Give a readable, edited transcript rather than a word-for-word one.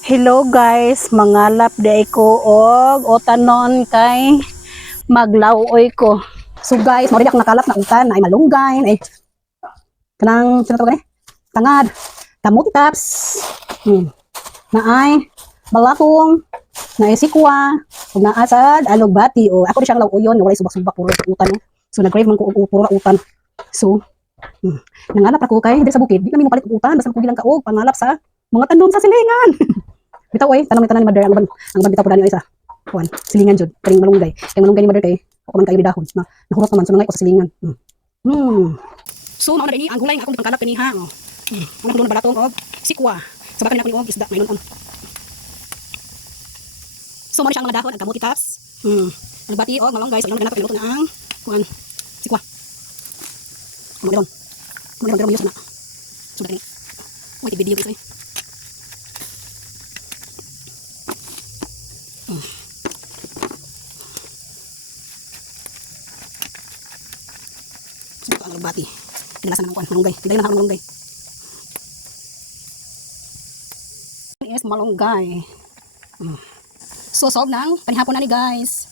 Hello guys, mangalap day ko og otanon kay maglawoy ko. So guys, mao akong nakalap na utan na ay malunggay, ay kanang sino tawag ni? Tangad, kamuti taps. Na ay balakong, na ay sikwa, ug naa sad alugbati o ako di siyang lawuyon nga walay subak-subak puro utan. No? So nag-crave man ko og puro utan. So nangalap ako kay diri sa bukid, di kami mo palit og utan basta ko bilang kaog pangalap sa mga tanom sa silingan. Bitaw oy, tanong tanan ni mother ang ban bitaw po dani oy sa kuan, silingan jud, kaning malunggay. Kay malunggay ni mother kay ako man kayo ni dahon. Na nahurot naman so nangay ko sa silingan. So mao na dinhi ang gulay nga akong pangkalap kaniha. Ano ko na balatong og sikwa. Sabakan na ko og isda mayroon on. So mao siya ang mga dahon ang kamuti tops. Ang bati og malunggay so ino na luto na ang kuan sikwa. Ano meron? Ano meron yun na. So dali. Wait, video guys. Ito ang alugbati. Pinalasan ng kuan, malunggay. Pidayon na ako ng malunggay. Is malunggay. So, solve ng panihapon na ni guys.